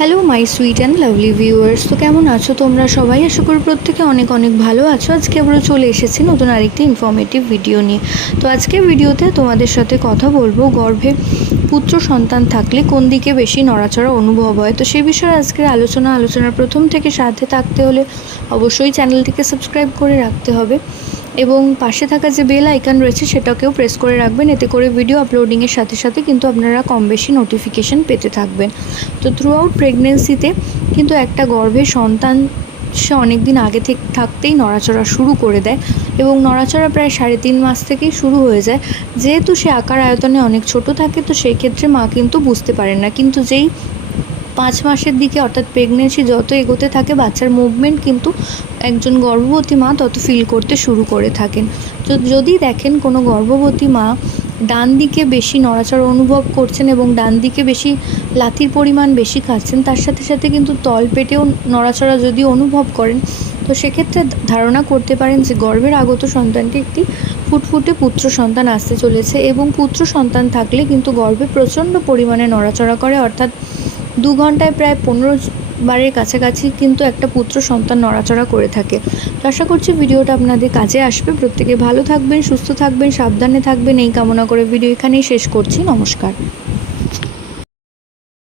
Hello my sweet and lovely viewers তো কেমন আছো তোমরা সবাই? আশা করি প্রত্যেকে অনেক অনেক ভালো আছো। আজকে আমরা চলে এসেছি নতুন আরেকটি ইনফরমেটিভ ভিডিও নিয়ে। তো আজকে ভিডিওতে তোমাদের সাথে কথা বলব গর্ভে পুত্র সন্তান থাকলে কোন দিকে বেশি নড়াচড়া অনুভব হয়? তো সে বিষয়ে আজকের আলোচনা, আলোচনার প্রথম থেকে সাথে থাকতে হলে অবশ্যই চ্যানেলটিকে সাবস্ক্রাইব করে রাখতে হবে। এবং পাশে থাকা যে বেল আইকন রয়েছে সেটাকেও প্রেস করে রাখবেন। এতে করে ভিডিও আপলোডিংয়ের সাথে সাথে কিন্তু আপনারা কম বেশি নোটিফিকেশন পেতে থাকবেন। তো থ্রু আউট প্রেগনেন্সিতে কিন্তু একটা গর্ভে সন্তান সে অনেক দিন আগে থেকে থাকতেই নড়াচড়া শুরু করে দেয় এবং নড়াচড়া প্রায় সাড়ে তিন মাস থেকেই শুরু হয়ে যায়। যেহেতু সে আকার আয়তনে অনেক ছোট থাকে, তো সেই ক্ষেত্রে মা কিন্তু বুঝতে পারেন না। কিন্তু যেই পাঁচ মাসের দিকে অর্থাৎ প্রেগনেন্সি যত এগোতে থাকে, বাচ্চার মুভমেন্ট কিন্তু একজন গর্ভবতী মা তত ফিল করতে শুরু করে থাকেন। তো যদি দেখেন কোনো গর্ভবতী মা ডান দিকে বেশি নড়াচড়া অনুভব করছেন এবং ডান দিকে বেশি লাথির পরিমাণ বেশি খাচ্ছেন, তার সাথে সাথে কিন্তু তল পেটেও নড়াচড়া যদি অনুভব করেন, তো সেক্ষেত্রে ধারণা করতে পারেন যে গর্ভের আগত সন্তানটি একটি ফুটফুটে পুত্র সন্তান আসতে চলেছে এবং পুত্র সন্তান থাকলে কিন্তু গর্ভে প্রচণ্ড পরিমাণে নড়াচড়া করে, অর্থাৎ দু ঘন্টায় প্রায় পনেরো বারের কাছাকাছি কিন্তু একটা পুত্র সন্তান নড়াচড়া করে থাকে। তো আশা করছি ভিডিওটা আপনাদের কাজে আসবে। প্রত্যেকে ভালো থাকবেন, সুস্থ থাকবেন, সাবধানে থাকবেন। এই কামনা করে ভিডিও এখানেই শেষ করছি। নমস্কার।